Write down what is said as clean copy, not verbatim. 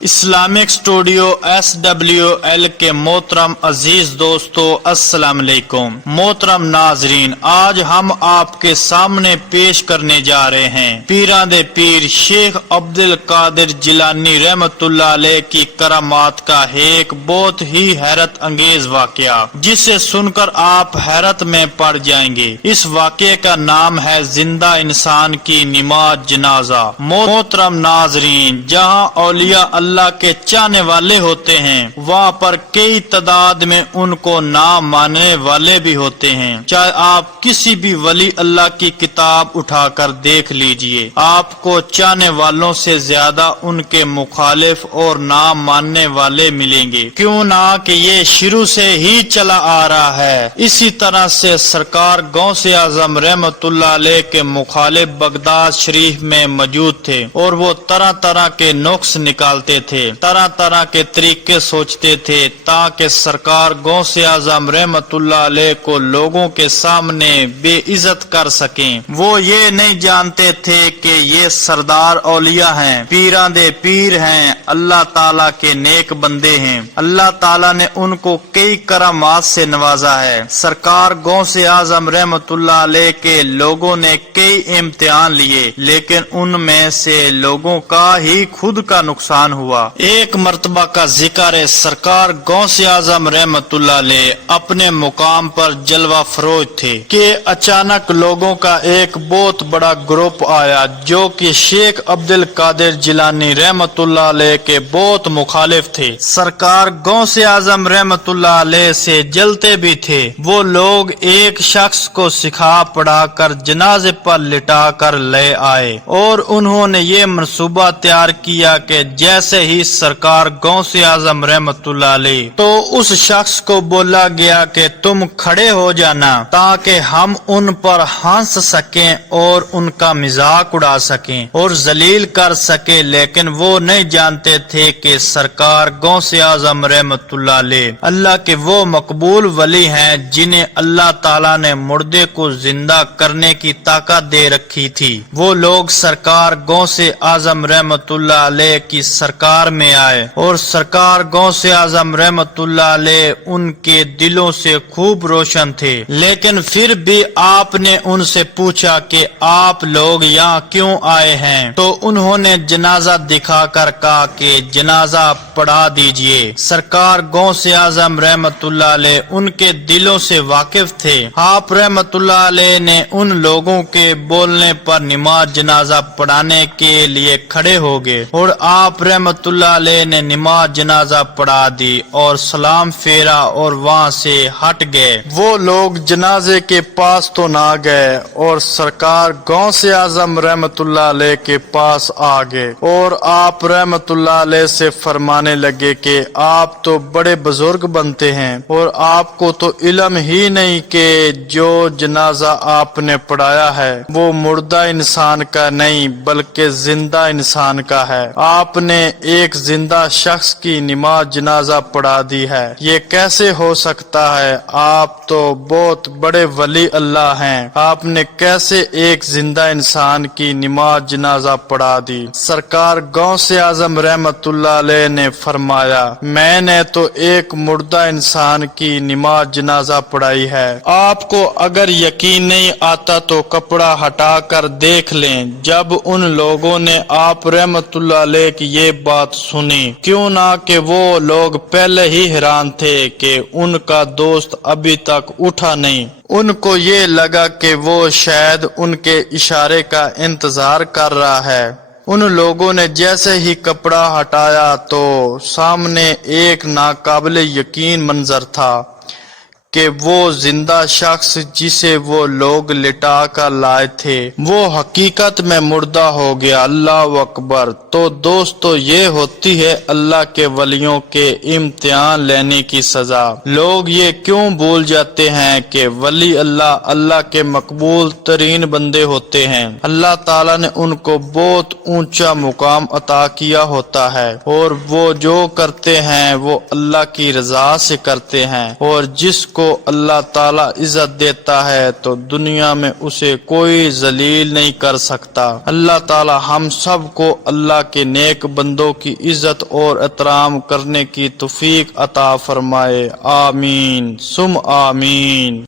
Islamic studio SWL کے محترم عزیز دوستو، السلام علیکم۔ محترم ناظرین، آج ہم آپ کے سامنے پیش کرنے جا رہے ہیں پیراں دے پیر شیخ عبد القادر جیلانی رحمت اللہ علیہ کی کرامات کا ایک بہت ہی حیرت انگیز واقعہ، جسے سن کر آپ حیرت میں پڑ جائیں گے۔ اس واقعے کا نام ہے زندہ انسان کی نماز جنازہ۔ محترم ناظرین، جہاں اولیاء اللہ کے چاہنے والے ہوتے ہیں، وہاں پر کئی تعداد میں ان کو نہ ماننے والے بھی ہوتے ہیں۔ چاہے آپ کسی بھی ولی اللہ کی کتاب اٹھا کر دیکھ لیجئے، آپ کو چاہنے والوں سے زیادہ ان کے مخالف اور نہ ماننے والے ملیں گے، کیوں نہ کہ یہ شروع سے ہی چلا آ رہا ہے۔ اسی طرح سے سرکار غوث اعظم رحمت اللہ علیہ کے مخالف بغداد شریف میں موجود تھے، اور وہ طرح طرح کے نقص نکالتے تھے، طرح طرح کے طریقے سوچتے تھے تاکہ سرکار غوث اعظم رحمت اللہ علیہ کو لوگوں کے سامنے بے عزت کر سکیں۔ وہ یہ نہیں جانتے تھے کہ یہ سردار اولیاء ہیں، پیراں دے پیر ہیں، اللہ تعالیٰ کے نیک بندے ہیں۔ اللہ تعالیٰ نے ان کو کئی کرامات سے نوازا ہے۔ سرکار غوث اعظم رحمت اللہ علیہ کے لوگوں نے کئی امتحان لیے، لیکن ان میں سے لوگوں کا ہی خود کا نقصان ہوا۔ ایک مرتبہ کا ذکر ہے، سرکار غوث اعظم رحمت اللہ علیہ اپنے مقام پر جلوہ فروز تھے کہ اچانک لوگوں کا ایک بہت بڑا گروپ آیا جو کہ شیخ عبد القادر جیلانی رحمت اللہ علیہ کے بہت مخالف تھے۔ سرکار غوث اعظم رحمت اللہ علیہ سے جلتے بھی تھے۔ وہ لوگ ایک شخص کو سکھا پڑھا کر جنازے پر لٹا کر لے آئے، اور انہوں نے یہ منصوبہ تیار کیا کہ جیسے ہی سرکار غوث اعظم رحمت اللہ علیہ تو اس شخص کو بولا گیا کہ تم کھڑے ہو جانا تاکہ ہم ان پر ہنس سکیں اور ان کا مذاق اڑا سکیں اور ذلیل کر سکیں، لیکن وہ نہیں جانتے تھے کہ سرکار غوث اعظم رحمت اللہ علیہ اللہ کے وہ مقبول ولی ہیں جنہیں اللہ تعالیٰ نے مردے کو زندہ کرنے کی طاقت دے رکھی تھی۔ وہ لوگ سرکار غوث اعظم رحمت اللہ علیہ کی سرکار میں آئے، اور سرکار غوث اعظم رحمت اللہ علیہ ان کے دلوں سے خوب روشن تھے، لیکن پھر بھی آپ نے ان سے پوچھا کہ آپ لوگ یہاں کیوں آئے ہیں؟ تو انہوں نے جنازہ دکھا کر کہا کہ جنازہ پڑھا دیجئے۔ سرکار غوث اعظم رحمت اللہ علیہ ان کے دلوں سے واقف تھے۔ آپ رحمت اللہ علیہ نے ان لوگوں کے بولنے پر نماز جنازہ پڑھانے کے لیے کھڑے ہو گئے، اور آپ رحمت اللہ علیہ نے نماز جنازہ پڑھا دی اور سلام پھیرا اور وہاں سے ہٹ گئے۔ وہ لوگ جنازے کے پاس تو نہ گئے اور سرکار غوث اعظم رحمت اللہ علیہ کے پاس آ گئے، اور آپ رحمت اللہ علیہ سے فرمانے لگے کہ آپ تو بڑے بزرگ بنتے ہیں، اور آپ کو تو علم ہی نہیں کہ جو جنازہ آپ نے پڑھایا ہے وہ مردہ انسان کا نہیں بلکہ زندہ انسان کا ہے۔ آپ نے ایک زندہ شخص کی نماز جنازہ پڑھا دی ہے، یہ کیسے ہو سکتا ہے؟ آپ تو بہت بڑے ولی اللہ ہیں، آپ نے کیسے ایک زندہ انسان کی نماز جنازہ پڑھا دی؟ سرکار غوث اعظم رحمت اللہ علیہ نے فرمایا، میں نے تو ایک مردہ انسان کی نماز جنازہ پڑھائی ہے۔ آپ کو اگر یقین نہیں آتا تو کپڑا ہٹا کر دیکھ لیں۔ جب ان لوگوں نے آپ رحمت اللہ علیہ کی یہ بات سنی، کیوں نہ کہ وہ لوگ پہلے ہی حیران تھے کہ ان کا دوست ابھی تک اٹھا نہیں، ان کو یہ لگا کہ وہ شاید ان کے اشارے کا انتظار کر رہا ہے۔ ان لوگوں نے جیسے ہی کپڑا ہٹایا تو سامنے ایک ناقابل یقین منظر تھا کہ وہ زندہ شخص جسے وہ لوگ لٹا کر لائے تھے وہ حقیقت میں مردہ ہو گیا۔ اللہ اکبر! تو دوستو، یہ ہوتی ہے اللہ کے ولیوں کے امتحان لینے کی سزا۔ لوگ یہ کیوں بھول جاتے ہیں کہ ولی اللہ اللہ کے مقبول ترین بندے ہوتے ہیں۔ اللہ تعالیٰ نے ان کو بہت اونچا مقام عطا کیا ہوتا ہے، اور وہ جو کرتے ہیں وہ اللہ کی رضا سے کرتے ہیں، اور جس کو اللہ تعالیٰ عزت دیتا ہے تو دنیا میں اسے کوئی ذلیل نہیں کر سکتا۔ اللہ تعالیٰ ہم سب کو اللہ کے نیک بندوں کی عزت اور احترام کرنے کی توفیق عطا فرمائے، آمین ثم آمین۔